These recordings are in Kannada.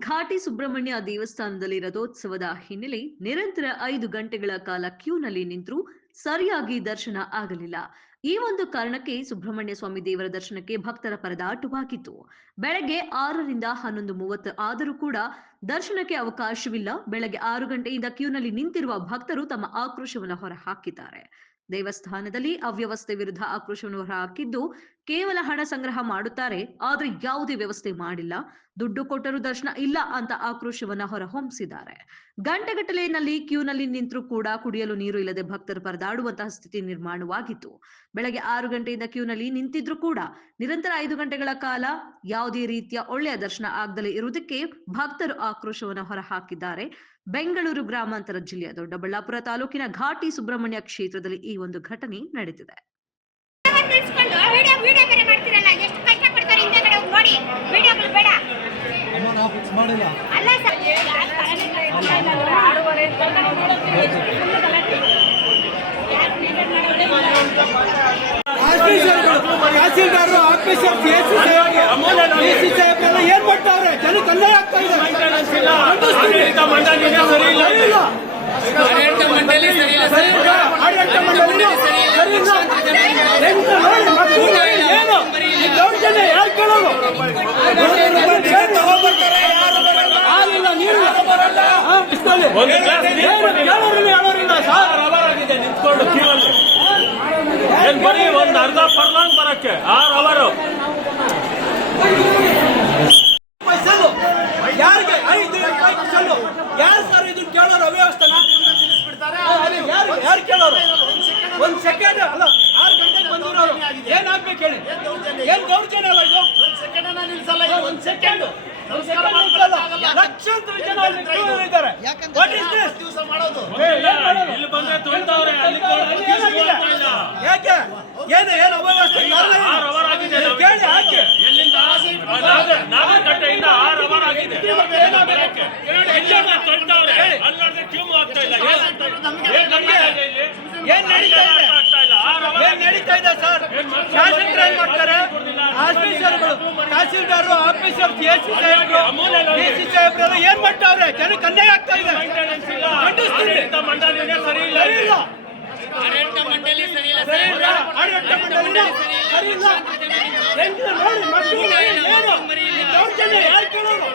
ಘಾಟಿ ಸುಬ್ರಹ್ಮಣ್ಯ ದೇವಸ್ಥಾನದಲ್ಲಿ ರಥೋತ್ಸವದ ಹಿನ್ನೆಲೆ ನಿರಂತರ 5 ಗಂಟೆಗಳ ಕಾಲ ಕ್ಯೂನಲ್ಲಿ ನಿಂತರೂ ಸರಿಯಾಗಿ ದರ್ಶನ ಆಗಲಿಲ್ಲ. ಈ ಒಂದು ಕಾರಣಕ್ಕೆ ಸುಬ್ರಹ್ಮಣ್ಯ ಸ್ವಾಮಿ ದೇವರ ದರ್ಶನಕ್ಕೆ ಭಕ್ತರ ಪರದಾಟವಾಗಿತ್ತು. ಬೆಳಗ್ಗೆ 6ರಿಂದ 11:30 ಆದರೂ ಕೂಡ ದರ್ಶನಕ್ಕೆ ಅವಕಾಶವಿಲ್ಲ. ಬೆಳಗ್ಗೆ 6 ಗಂಟೆಯಿಂದ ಕ್ಯೂನಲ್ಲಿ ನಿಂತಿರುವ ಭಕ್ತರು ತಮ್ಮ ಆಕ್ರೋಶವನ್ನು ಹೊರಹಾಕಿದ್ದಾರೆ. ದೇವಸ್ಥಾನದಲ್ಲಿ ಅವ್ಯವಸ್ಥೆ ವಿರುದ್ಧ ಆಕ್ರೋಶವನ್ನು ಹೊರಹಾಕಿದ್ದು, ಕೇವಲ ಹಣ ಸಂಗ್ರಹ ಮಾಡುತ್ತಾರೆ, ಆದ್ರೆ ಯಾವುದೇ ವ್ಯವಸ್ಥೆ ಮಾಡಿಲ್ಲ, ದುಡ್ಡು ಕೊಟ್ಟರೂ ದರ್ಶನ ಇಲ್ಲ ಅಂತ ಆಕ್ರೋಶವನ್ನ ಹೊರಹೊಮ್ಮಿಸಿದ್ದಾರೆ. ಗಂಟೆಗಟ್ಟಲೆಯಲ್ಲಿ ಕ್ಯೂನಲ್ಲಿ ನಿಂತರೂ ಕೂಡ ಕುಡಿಯಲು ನೀರು ಇಲ್ಲದೆ ಭಕ್ತರು ಪರದಾಡುವಂತಹ ಸ್ಥಿತಿ ನಿರ್ಮಾಣವಾಗಿತ್ತು. ಬೆಳಗ್ಗೆ 6 ಗಂಟೆಯಿಂದ ಕ್ಯೂನಲ್ಲಿ ನಿಂತಿದ್ರು ಕೂಡ ನಿರಂತರ 5 ಗಂಟೆಗಳ ಕಾಲ ಯಾವುದೇ ರೀತಿಯ ಒಳ್ಳೆಯ ದರ್ಶನ ಆಗದಲೇ ಇರುವುದಕ್ಕೆ ಭಕ್ತರು ಆಕ್ರೋಶವನ್ನು ಹೊರಹಾಕಿದ್ದಾರೆ. ಬೆಂಗಳೂರು ಗ್ರಾಮಾಂತರ ಜಿಲ್ಲೆಯ ದೊಡ್ಡಬಳ್ಳಾಪುರ ತಾಲೂಕಿನ ಘಾಟಿ ಸುಬ್ರಹ್ಮಣ್ಯ ಕ್ಷೇತ್ರದಲ್ಲಿ ಈ ಒಂದು ಘಟನೆ ನಡೆದಿದೆ. ತಹಸೀಲ್ದಾರರು ಆಫೀಸರ್ ಏನ್ ಮಾಡ್ತಾವ್ರೆ? ಜನಕ್ಕೆ ಅನ್ಯಾಯ ಆಗ್ತಾ ಇದೆ. ಆಡಳಿತ ಮಂಡಳಿ ಏನು ದೌರ್ಜನ್ಯ ಯಾರು ಕೇಳೋದು? ಹಾಲಿಲ್ಲ, ನೀರಿಲ್ಲ, ಹೇಳೋರಿಲ್ಲ ಸರ್. ನಿಂತ್ಕೊಂಡು ಕ್ಯೂವಲ್ಲಿ ಏನ್ ಬರೀ ಒಂದ್ ಅರ್ಧ ಪರ್ಲಾಂಗ್ ಬರಕ್ಕೆ 6 ಅವರು ಯಾರಿಗೆ 5 ರೂಪಾಯಿ ಸಲ್ಲು? ಯಾರು ಸರ್ ಇದನ್ನ ಕೇಳೋರು? ಅವ್ಯವಸ್ಥೆನ ಯಾರು ಕೇಳೋರು? ಒಂದ್ ಸೆಕೆಂಡ್ ಅಲ್ಲ, 6 ಗಂಟೆಗೆ ಬಂದಿರೋರು ಏನ್ ಆಗ್ಬೇಕು ಹೇಳಿ? ಏನ್ ದೌರ್ಜನ್ಯ ಅಲ್ಲ ಇದು? ಒಂದ್ ಸೆಕೆಂಡ್ ಲಕ್ಷಾಂತರ ಜನ ಇದ್ದಾರೆ. ಇಲ್ಲಿ ಬಂದ್ರೆ ತೊಳ್ತಾವ್ರೆ, ಯಾಕೆ? ಏನು ಅವ್ಯವಸ್ಥೆ ಕೇಳಿ ಹಾಕಿ. ಎಲ್ಲಿಂದ ನಾಗರಕಟ್ಟೆಯಿಂದ 6 ಅವರ್ ಆಗಿದೆ. ತೊಳ್ತಾವ್ರೆ, ಅಲ್ಲಾದ್ರೆ ಕ್ಯೂ ಆಗ್ತಾ ಇಲ್ಲ. ಏನ್ ನಡೀತಾ ಇದೆ ಸರ್? ಶಾಸಕರು ಏನ್ ಮಾಡ್ತಾರೆ? ಆಫೀಸರ್ಗಳು, ತಹಸೀಲ್ದಾರರು, ಆಫೀಸರ್, ಡಿಸಿ ಸಾಹೇಬ್ರು ಏನ್ ಮಾಡ್ತಾವ್ರೆ? ಜನಕ್ಕೆ ಅನ್ಯಾಯ ಆಗ್ತಾ ಇದೆ. ಆಡಳಿತ ಮಂಡಳಿನೇ ಸರಿ ಇಲ್ಲ. ಆಡಳಿತ ಮಂಡಳಿ ಸರಿ ಇಲ್ಲ. ದೌರ್ಜನ್ಯ ಯಾರು ಕೇಳೋರು?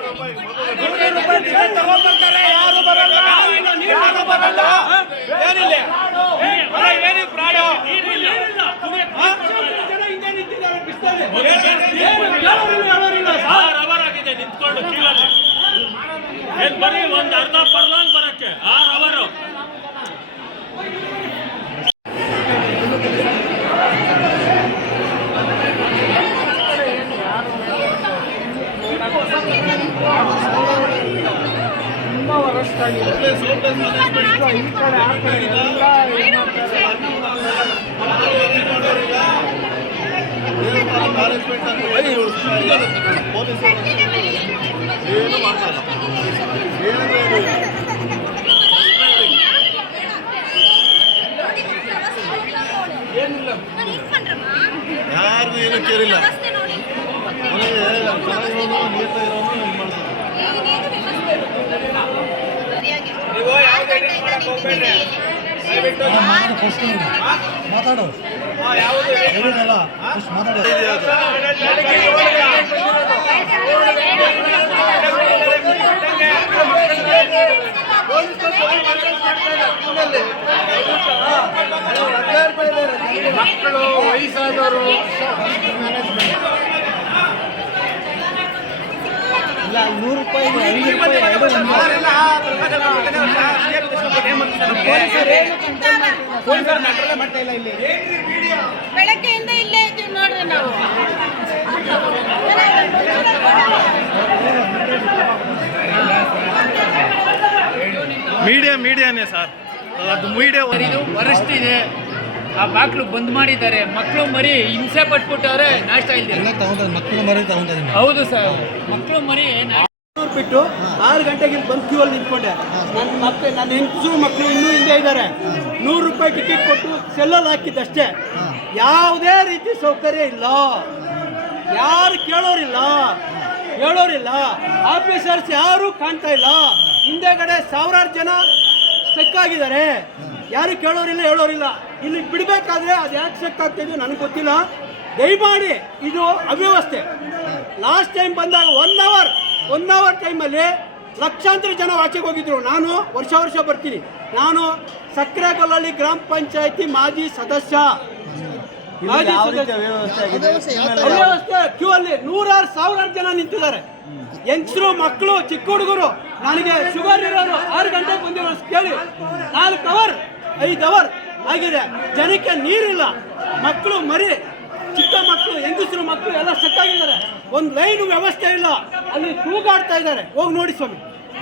ತಗೊಂಡ್ಬರ್ತಾರೆ, ಯಾರು ಬರಲ್ಲ, ಯಾರು ಬರಲ್ಲ. ಏನಿಲ್ಲ, ಏನು ಪ್ರಾಣ ಜನ ಹಿಂದೆ ನಿಂತಿದ್ದಾರೆ ಬಿಸ್ತಲ್ಲಿ. ಹೇಳೋರಿಲ್ಲ ಸರ್. 6 ಅವರ್ ಆಗಿದೆ ನಿಂತ್ಕೊಂಡು ಕ್ಯೂವಲ್ಲಿ. ಏನ್ ಬರೀ ಒಂದ್ ಅರ್ಧ ಪರ್ಲಾಂಗ್ ಬರಕ್ಕೆ 6 ಅವರು. ಯಾರಿಗೂ ಏನು ಕೇಳಿಲ್ಲ. ಮಾತಾಡೋ ಮಕ್ಕಳು, ವಯಸ್ಸಾದವರು ಇಲ್ಲ. 100 ರೂಪಾಯಿ, 5 ಮಾಡ್ತಾ ಇಲ್ಲ. ಇಲ್ಲಿ ಬೆಳಗ್ಗೆಯಿಂದ ಇಲ್ಲೇ ಇದ್ದೀವಿ ನೋಡ್ರಿ ನಾವು. ಮೀಡಿಯಾನೇ ಸರ್, ಅದು ಮೀಡಿಯಾ ವರಿಷ್ಠ ಇದೆ. ಆ ಬಾಕ್ಲು ಬಂದ್ ಮಾಡಿದ್ದಾರೆ. ಮಕ್ಕಳು ಮರಿ ಹಿಂಸೆ ಪಟ್ಬಿಟ್ಟವ್ರೆ. ನಾಷ್ಟ ಇಲ್ದಿರ ಮಕ್ಕಳು ಮರಿ ತಗೊಂತಾರೆ. ಹೌದು ಸರ್, ಮಕ್ಕಳು ಮರಿ ಬಿಟ್ಟು 6 ಗಂಟೆಗೆ ಬಂದು ಕ್ಯೂ ಅಲ್ಲಿ ನಿಂತ್ಕೊಂಡೆ. ನನ್ನ ಹೆಂಗಸು ಮಕ್ಕಳು ಇನ್ನೂ ಹಿಂದೆ ಇದ್ದಾರೆ. 100 ರೂಪಾಯಿ ಟಿಕೆಟ್ ಕೊಟ್ಟು ಸೆಲ್ಲಲ್ಲಿ ಹಾಕಿದ್ದಷ್ಟೇ. ಯಾವುದೇ ರೀತಿ ಸೌಕರ್ಯ ಇಲ್ಲ, ಯಾರು ಕೇಳೋರಿಲ್ಲ. ಹೇಳೋರಿಲ್ಲ. ಆಫೀಸರ್ಸ್ ಯಾರು ಕಾಣ್ತಾ ಇಲ್ಲ. ಹಿಂದೆಗಡೆ ಸಾವಿರಾರು ಜನ ಸ್ಟಕ್ ಆಗಿದ್ದಾರೆ. ಯಾರು ಕೇಳೋರಿಲ್ಲ, ಹೇಳೋರಿಲ್ಲ. ಇಲ್ಲಿ ಬಿಡಬೇಕಾದ್ರೆ ಅದು ಯಾಕೆ ಸ್ಟಕ್ ಆಗ್ತಾಯಿದೆ ನನಗೆ ಗೊತ್ತಿಲ್ಲ. ದಯಮಾಡಿ ಇದು ಅವ್ಯವಸ್ಥೆ. ಲಾಸ್ಟ್ ಟೈಮ್ ಬಂದಾಗ ಒನ್ ಅವರ್ ಟೈಮಲ್ಲಿ ಲಕ್ಷಾಂತರ ಜನ ಆಚೆಗೆ ಹೋಗಿದ್ರು. ನಾನು ವರ್ಷ ಬರ್ತೀನಿ. ನಾನು ಸಕ್ರೆಕಲ್ಲಹಳ್ಳಿ ಗ್ರಾಮ ಪಂಚಾಯತಿ ಮಾಜಿ ಸದಸ್ಯ. ಅವ್ಯವಸ್ಥೆ ಕ್ಯೂ ಅಲ್ಲಿ ಸಾವಿರಾರು ಜನ ನಿಂತಿದ್ದಾರೆ. ಯಂಗ್ಸ್ರು, ಮಕ್ಕಳು, ಚಿಕ್ಕ ಹುಡುಗರು. ನನಗೆ ಶುಗರ್ ಇರೋರು 6 ಗಂಟೆಗೆ ಬಂದಿರೋ ಕೇಳಿ 4 ಅವರ್ 5 ಅವರ್ ಆಗಿದೆ. ಜನಕ್ಕೆ ನೀರಿಲ್ಲ. ಮಕ್ಕಳು ಮರಿ, ಚಿಕ್ಕ ಮಕ್ಕಳು, ಹೆಂಗಸರು ಮಕ್ಕಳು ಎಲ್ಲ ಸತ್ತಾಗಿದ್ದಾರೆ. ಒಂದು ಲೈನ್ ವ್ಯವಸ್ಥೆ ಇಲ್ಲ. ಅಲ್ಲಿ ತೂಗಾಡ್ತಾ ಇದ್ದಾರೆ. ಹೋಗಿ ನೋಡಿ ಸ್ವಾಮಿ,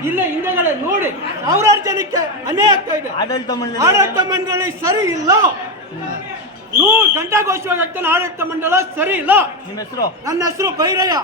ಇಲ್ಲ ಹಿಂದೆಗಡೆ ನೋಡಿ. ಸಾವಿರಾರು ಜನಕ್ಕೆ ಅನ್ಯಾಯ ಆಗ್ತಾ ಇದೆ. ಆಡಳಿತ ಮಂಡಳಿ ಸರಿ ಇಲ್ಲ. ಗಂಟಾಘೋಷವಾಗಿ ಆಗ್ತಾನೆ. ಆಡಳಿತ ಮಂಡಳ ಸರಿ ಇಲ್ಲ. ನಿಮ್ಮ ಹೆಸರು? ನನ್ನ ಹೆಸರು ಭೈರಯ್ಯ.